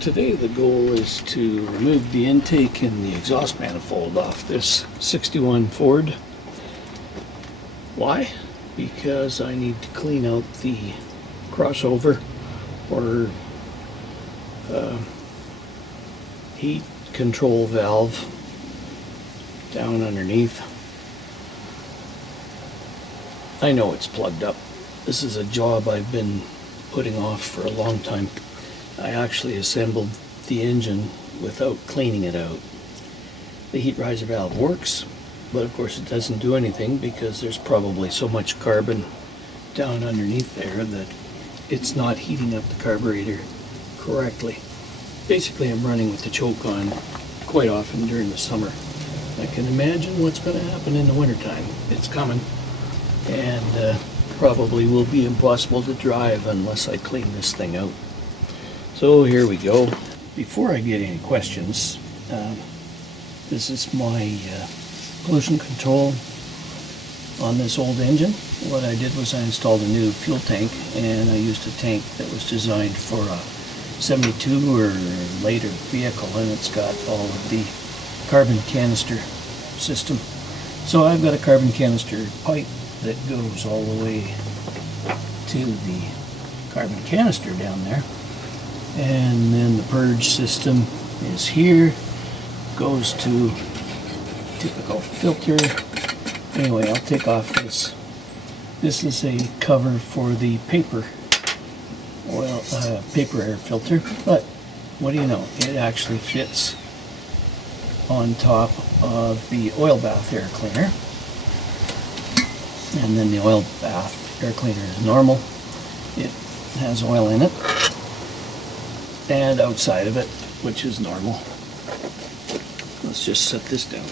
Today the goal is to remove the intake and the exhaust manifold off this 61 Ford. Why? Because I need to clean out the crossover or heat control valve down underneath. I know it's plugged up. This is a job I've been putting off for a long time. I actually assembled the engine without cleaning it out. The heat riser valve works, but of course it doesn't do anything because there's probably so much carbon down underneath there that it's not heating up the carburetor correctly. Basically, I'm running with the choke on quite often during the summer. I can imagine what's going to happen in the wintertime. It's coming, and probably will be impossible to drive unless I clean this thing out. So here we go. Before I get any questions, this is my pollution control on this old engine. What I did was I installed a new fuel tank, and I used a tank that was designed for a 72 or later vehicle, and it's got all of the carbon canister system. So I've got a carbon canister pipe that goes all the way to the carbon canister down there. And then the purge system is here, goes to typical filter. Anyway, I'll take off this. This is a cover for the paper air filter, but what do you know, it actually fits on top of the oil bath air cleaner. And then the oil bath air cleaner is normal. It has oil in it, and outside of it, which is normal. Let's just set this down.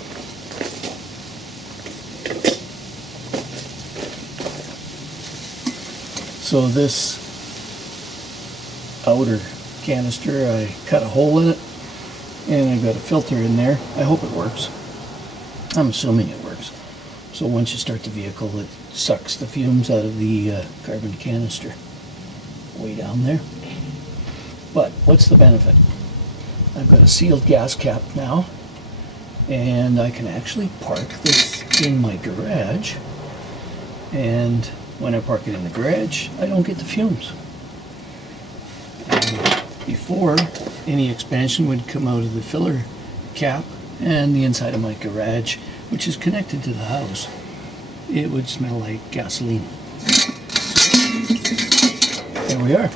So this outer canister, I cut a hole in it, and I've got a filter in there. I hope it works. I'm assuming it works. So once you start the vehicle, it sucks the fumes out of the carbon canister way down there. But what's the benefit? I've got a sealed gas cap now, and I can actually park this in my garage, and when I park it in the garage, I don't get the fumes. And before, any expansion would come out of the filler cap and the inside of my garage, which is connected to the house. It would smell like gasoline. There we are.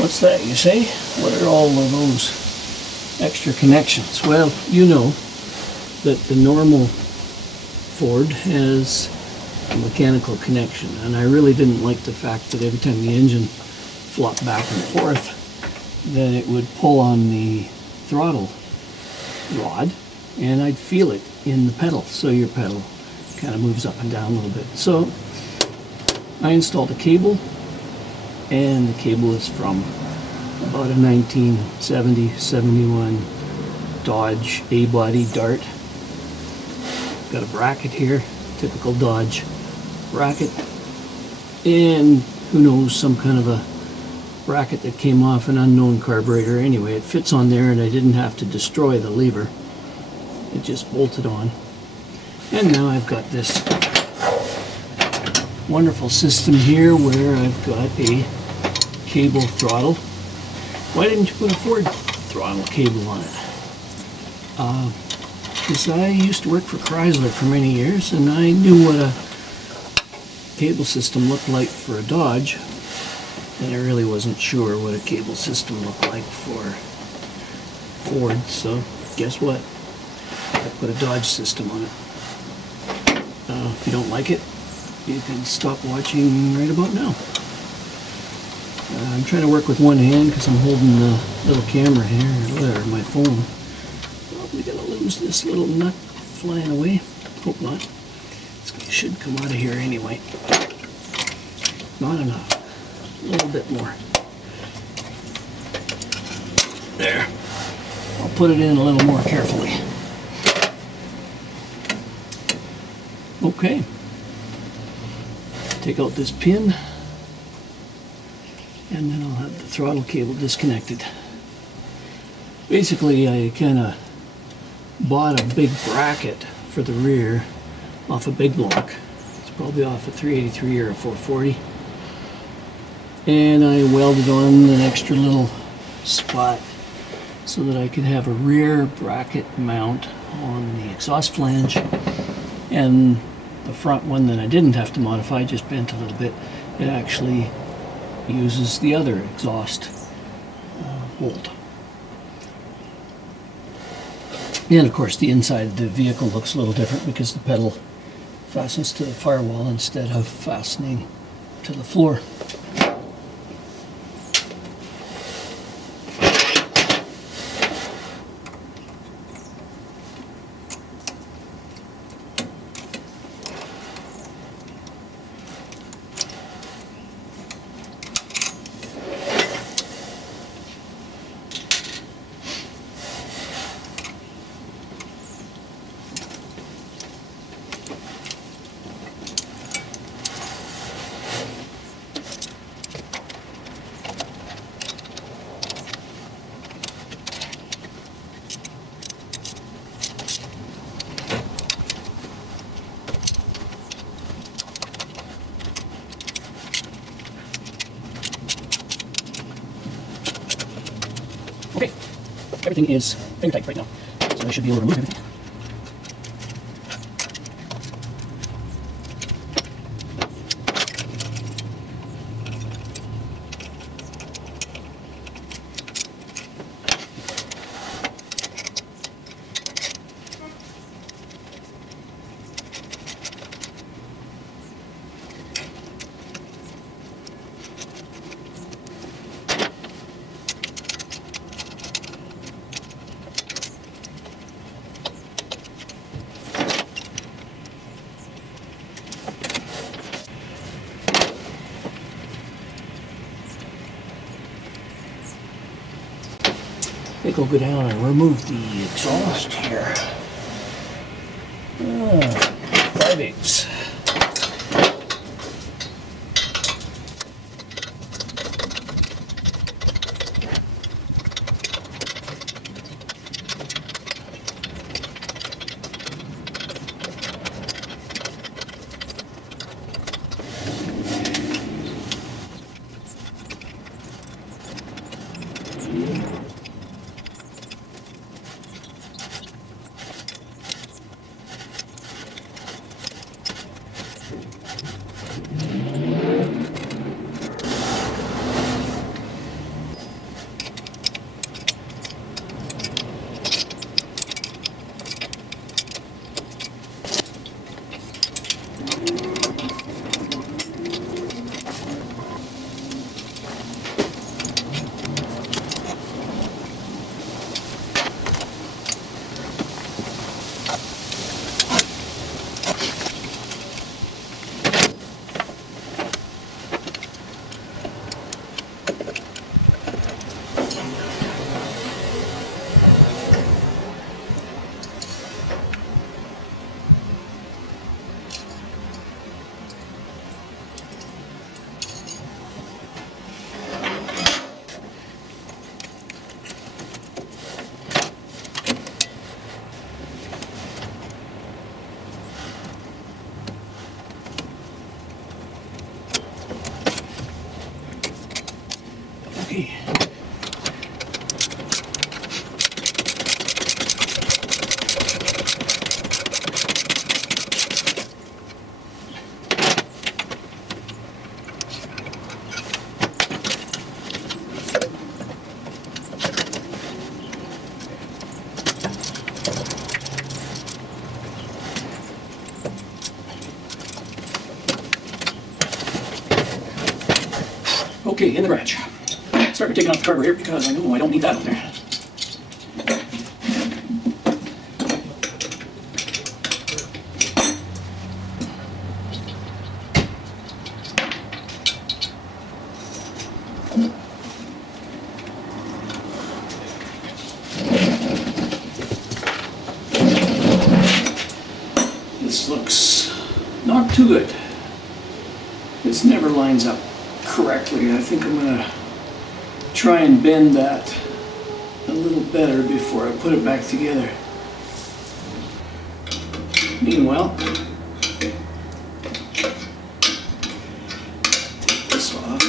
What's that, you say? What are all of those extra connections? Well, you know that the normal Ford has a mechanical connection, and I really didn't like the fact that every time the engine flopped back and forth, that it would pull on the throttle rod, and I'd feel it in the pedal. So your pedal kind of moves up and down a little bit. So I installed a cable, and the cable is from about a 1970-71 Dodge A-body Dart. Got a bracket here, typical Dodge bracket, and who knows, some kind of a bracket that came off an unknown carburetor. Anyway, it fits on there and I didn't have to destroy the lever. It just bolted on. And now I've got this wonderful system here where I've got a cable throttle. Why didn't you put a Ford throttle cable on it? Because I used to work for Chrysler for many years and I knew what a cable system looked like for a Dodge, and I really wasn't sure what a cable system looked like for Ford, so guess what? I put a Dodge system on it. If you don't like it, you can stop watching right about now. I'm trying to work with one hand because I'm holding the little camera here, or my phone. Probably gonna lose this little nut flying away. Hope not. It should come out of here anyway. Not enough. A little bit more. There. I'll put it in a little more carefully. Okay. Take out this pin, and then I'll have the throttle cable disconnected. Basically, I kind of bought a big bracket for the rear off a big block. It's probably off a 383 or a 440. And I welded on an extra little spot so that I could have a rear bracket mount on the exhaust flange, and the front one that I didn't have to modify, just bent a little bit. It actually uses the other exhaust bolt. And of course the inside of the vehicle looks a little different because the pedal fastens to the firewall instead of fastening to the floor. Okay, everything is very tight right now, so I should be able to remove everything. I think I'll go down and remove the exhaust here. 5/8. the garage. Start by taking off the carburetor because I know I don't need that on there. This looks not too good. This never lines up correctly. I think I'm going to try and bend that a little better before I put it back together. Meanwhile, take this off.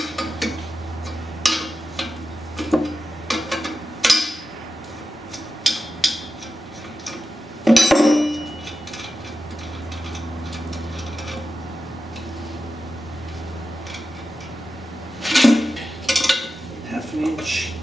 Half an inch.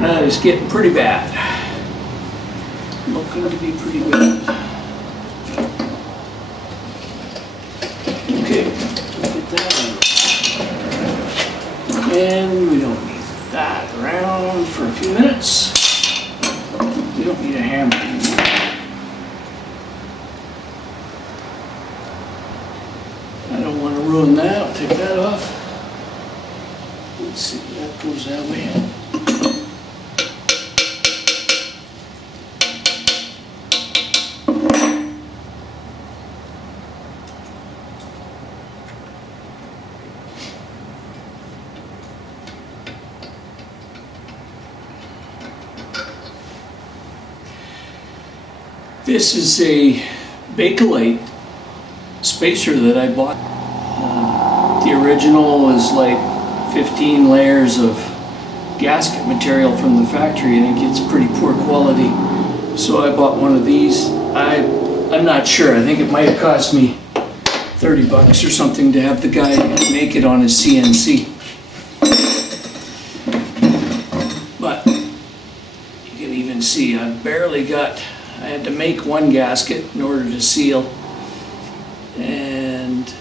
That is getting pretty bad. Looking to be pretty bad. Okay, get that out. And we don't need that around for a few minutes. We don't need a hammer anymore. I don't want to ruin that. I'll take that off. Let's see if that goes that way. This is a Bakelite spacer that I bought. The original is like 15 layers of gasket material from the factory and it gets pretty poor quality. So I bought one of these. I'm not sure. I think it might have cost me 30 bucks or something to have the guy make it on his CNC. But you can even see I barely got. I had to make one gasket in order to seal, and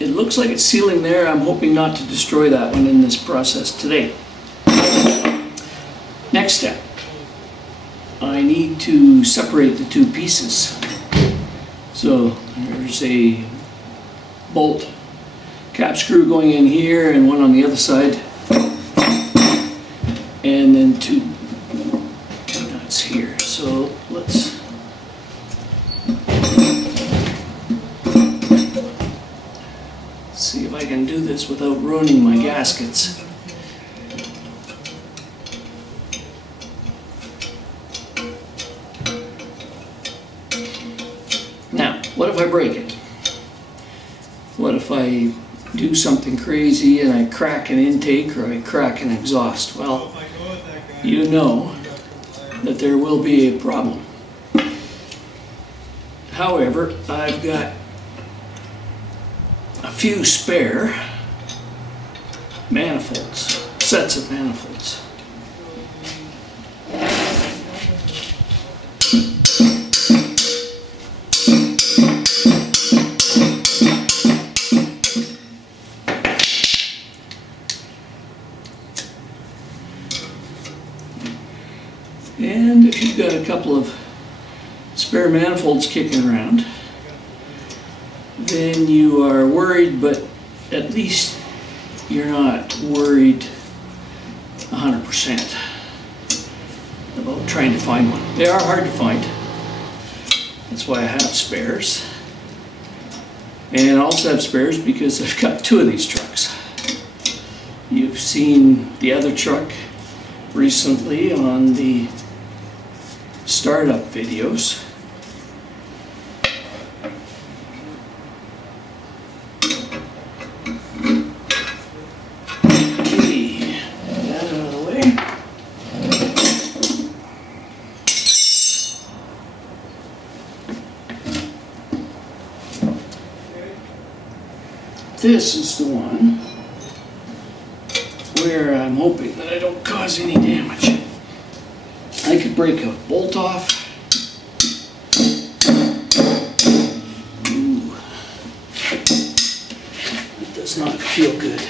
it looks like it's sealing there. I'm hoping not to destroy that one in this process today. Next step, I need to separate the two pieces. So there's a bolt cap screw going in here and one on the other side, and then two nuts here. So let's see if I can do this without ruining my gaskets. Now, what if I break it? What if I do something crazy and I crack an intake or I crack an exhaust? Well, you know that there will be a problem. However, I've got a few spare manifolds, sets of manifolds. And if you've got a couple of spare manifolds kicking around, then you are worried, but at least you're not worried 100% about trying to find one. They are hard to find. That's why I have spares. And I also have spares because I've got two of these trucks. You've seen the other truck recently on the startup videos. Okay, that out of the way. this is the one where I'm hoping that I don't cause any damage. I could break a bolt off. Ooh. That does not feel good.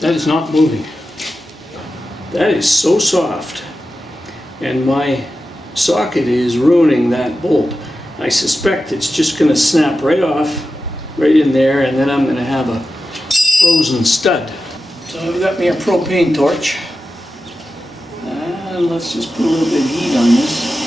That is not moving. That is so soft. And my socket is ruining that bolt. I suspect it's just going to snap right off, right in there, and then I'm going to have a frozen stud. So I've got me a propane torch. And let's just put a little bit of heat on this.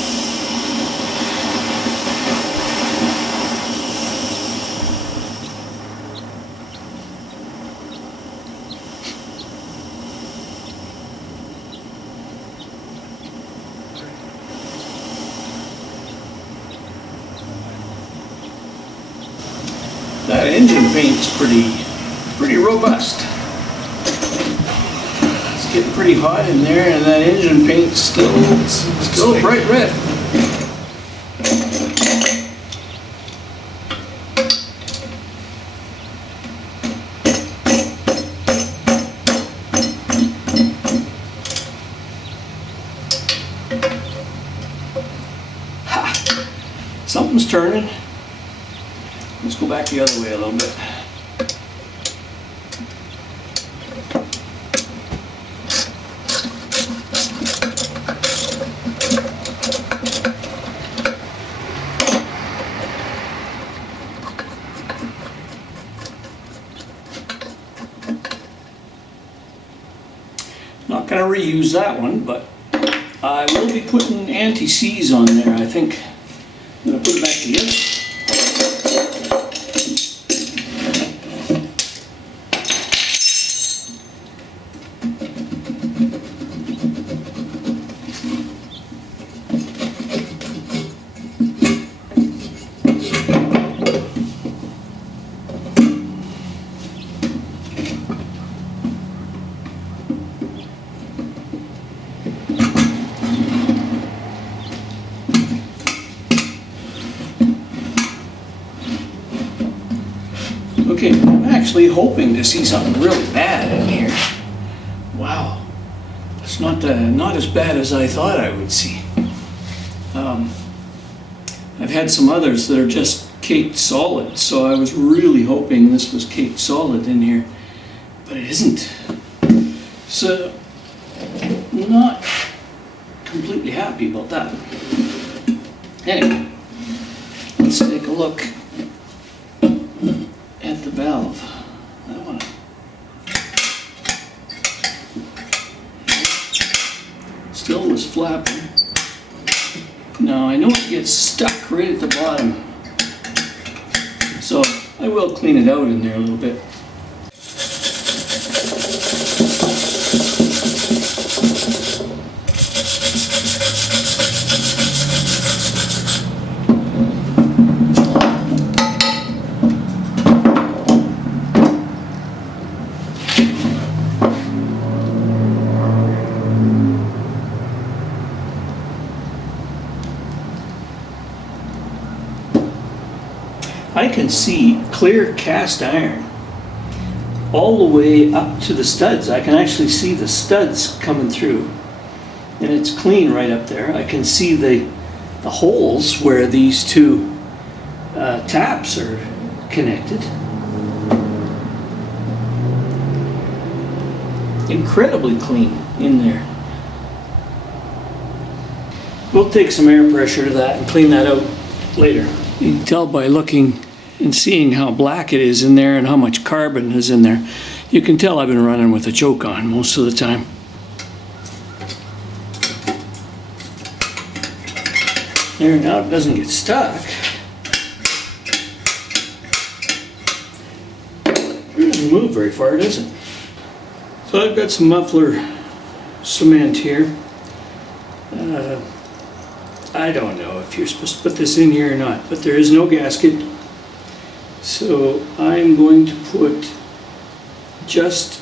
That engine paint's pretty robust. It's getting pretty hot in there, and that engine paint's still bright red. Ha! Something's turning. Let's go back the other way a little bit. Not going to reuse that one, but I will be putting anti-seize on there. I think I'm going to put it back together. Okay, I'm actually hoping to see something really bad in here. Wow, it's not as bad as I thought I would see. I've had some others that are just caked solid, so I was really hoping this was caked solid in here, but it isn't. So, not completely happy about that. Anyway, let's take a look at the valve. That one. Still was flapping. Now I know it gets stuck right at the bottom, so I will clean it out in there a little bit. I can see clear cast iron all the way up to the studs. I can actually see the studs coming through, and it's clean right up there. I can see the holes where these two taps are connected. Incredibly clean in there. We'll take some air pressure to that and clean that out later. You can tell by looking and seeing how black it is in there and how much carbon is in there. You can tell I've been running with a choke on most of the time. There, now it doesn't get stuck. It doesn't move very far, does it? So I've got some muffler cement here. I don't know if you're supposed to put this in here or not, but there is no gasket. So I'm going to put just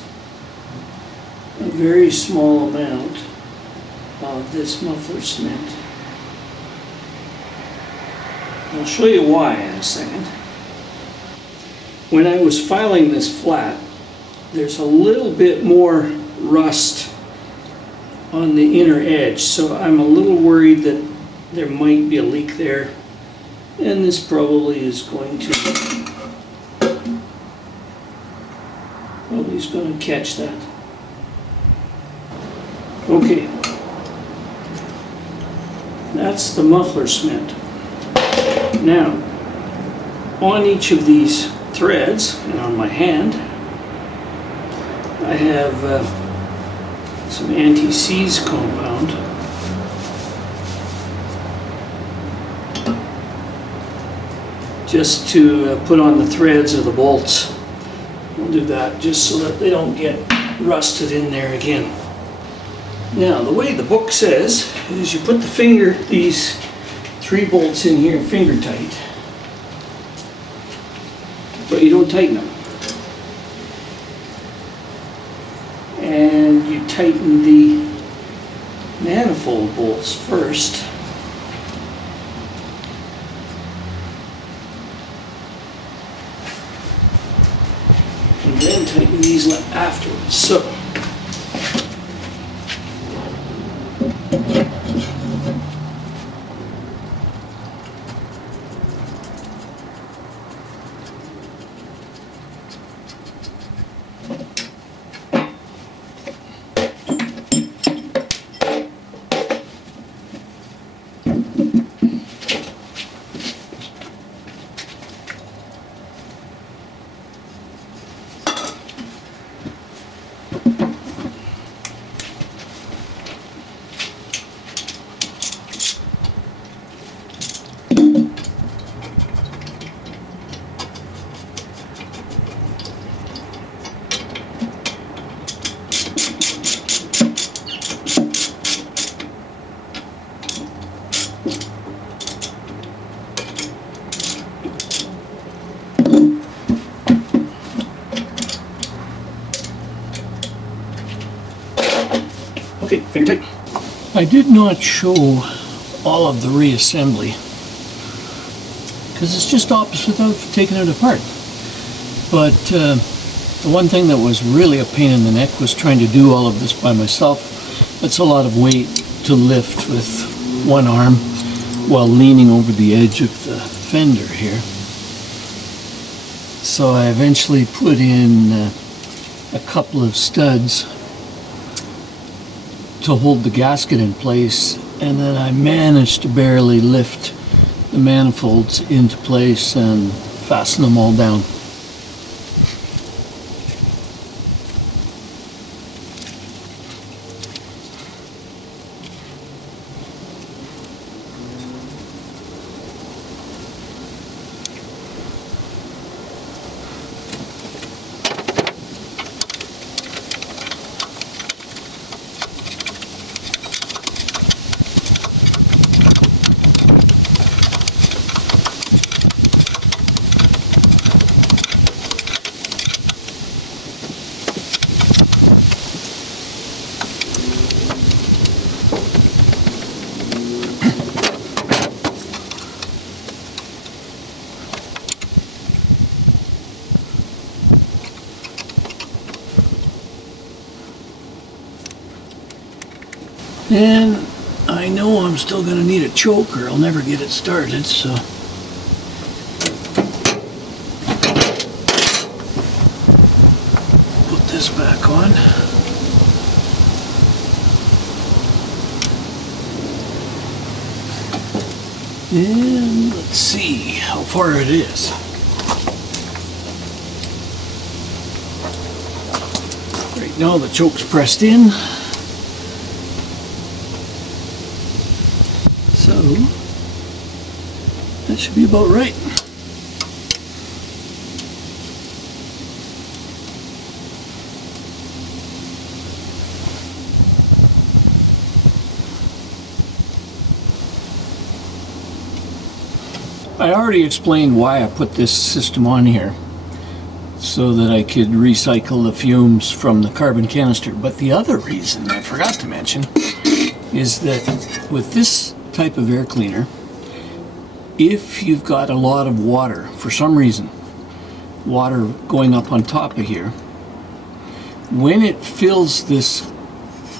a very small amount of this muffler cement. I'll show you why in a second. When I was filing this flat, there's a little bit more rust on the inner edge, so I'm a little worried that there might be a leak there, and this probably is going to catch that. Okay, that's the muffler cement. Now, on each of these threads and on my hand, I have some anti-seize compound. Just to put on the threads of the bolts. We'll do that just so that they don't get rusted in there again. Now, the way the book says is you put these 3 bolts in here finger tight, but you don't tighten them. And you tighten the manifold bolts first. And then tighten these afterwards. So, okay, finger tight. I did not show all of the reassembly because it's just opposite of taking it apart. But the one thing that was really a pain in the neck was trying to do all of this by myself. It's a lot of weight to lift with one arm while leaning over the edge of the fender here. So I eventually put in a couple of studs to hold the gasket in place, and then I managed to barely lift the manifolds into place and fasten them all down. And I know I'm still going to need a choke or I'll never get it started, so put this back on. And let's see how far it is. Right now the choke's pressed in. So, that should be about right. I already explained why I put this system on here, so that I could recycle the fumes from the carbon canister. But the other reason I forgot to mention is that with this type of air cleaner, if you've got a lot of water, for some reason, water going up on top of here, when it fills this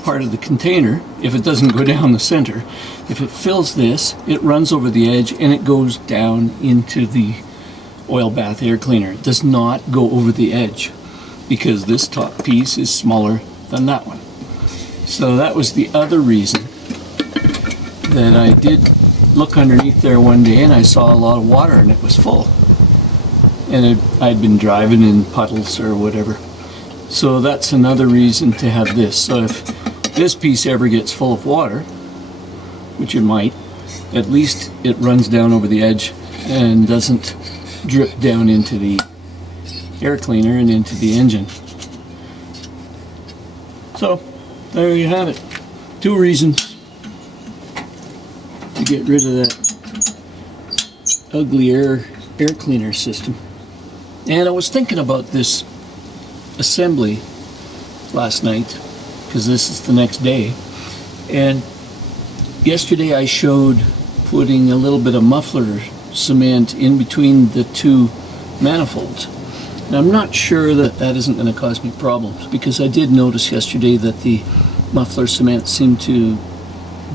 part of the container, if it doesn't go down the center, if it fills this, it runs over the edge and it goes down into the oil bath air cleaner. It does not go over the edge because this top piece is smaller than that one. So that was the other reason that I did look underneath there one day and I saw a lot of water and it was full. And I'd been driving in puddles or whatever. So that's another reason to have this. So if this piece ever gets full of water, which it might, at least it runs down over the edge and doesn't drip down into the air cleaner and into the engine. So there you have it. 2 reasons to get rid of that ugly air cleaner system. And I was thinking about this assembly last night because this is the next day, and yesterday I showed putting a little bit of muffler cement in between the 2 manifolds. And I'm not sure that that isn't going to cause me problems, because I did notice yesterday that the muffler cement seemed to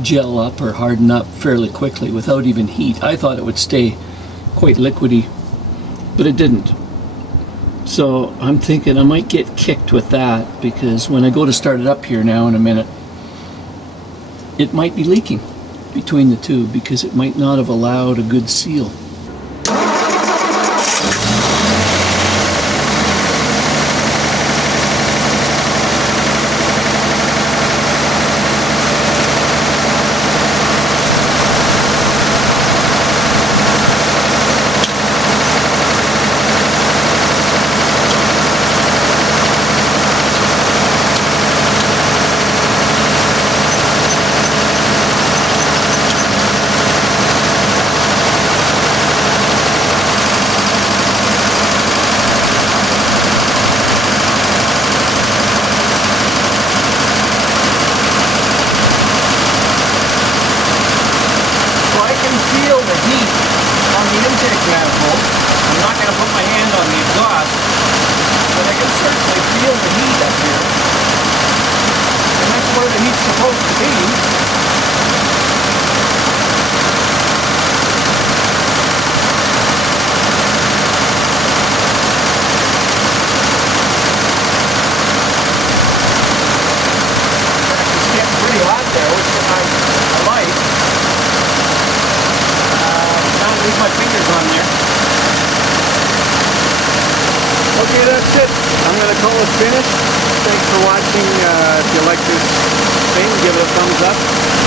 gel up or harden up fairly quickly without even heat. I thought it would stay quite liquidy, but it didn't. So I'm thinking I might get kicked with that, because when I go to start it up here now in a minute, it might be leaking between the 2 because it might not have allowed a good seal. Manifold. I'm not going to put my hand on the exhaust, but I can certainly feel the heat up here. And that's where the heat's supposed to be. It's getting pretty hot there, which I like. Leave my fingers on there. Okay, that's it. I'm going to call it finished. Thanks for watching. If you like this thing, give it a thumbs up.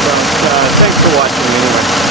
But thanks for watching anyway.